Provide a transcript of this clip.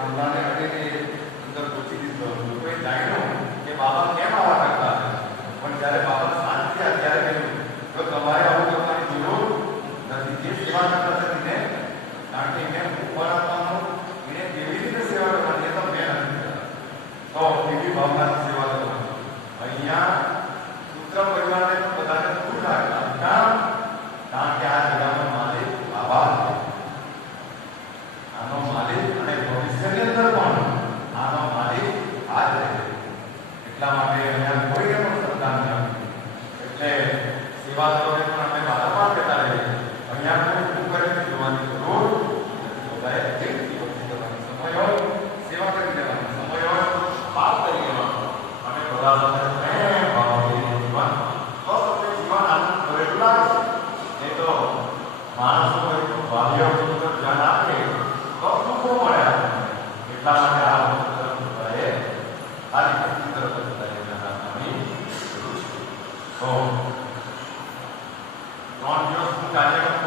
થાંભલાને અડીને અંદર પૂછી દીધો લોકોએ જાણ્યું કે બાબા કેમ આવા કરતા પણ જ્યારે બાબા શાંત થયા ત્યારે કહ્યું તો તમારે આવું કરવાની જરૂર નથી. જે સેવા કરતા હતા તેને કારણ કે એને ઉપર આપવાનું એને કેવી રીતે સેવા કરવાની એ તો મેં નથી કરતા. તો એવી ભાવનાની સેવા કરવાની. અહીંયા પુત્ર પરિવારને પણ બધાને દૂર રાખતા કારણ કે આ જગાનો માલિક બાબા આનો માલિક અને ભવિષ્યની અંદર પણ આનો માલિક આ જ રહે. એટલા માટે અહીંયા કોઈને પણ શ્રદ્ધા નથી. એટલે સેવા દળોને પણ અમે વારંવાર કહેતા રહીએ અહીંયા કોઈ શું કરે તે જોવાની જરૂર બધાએ એક દિવસની કરવાની સમય હોય સેવા કરી દેવાનો સમય હોય પાપ કરી દેવાનો અને બધા સાથે પ્રેમ ભાવથી જીવન તો તમને જીવન આનંદ ભરેલું લાગશે. નહીં તો માણસો હોય તો બાહ્ય ધ્યાન આપે તો દુઃખો મળે આપણને. એટલા માટે આ વસ્તુ તરફ બધાએ આ રીતે તરફ બધાએ ધ્યાન આપવાની જરૂર છે. તો 3 દિવસનું કાર્યક્રમ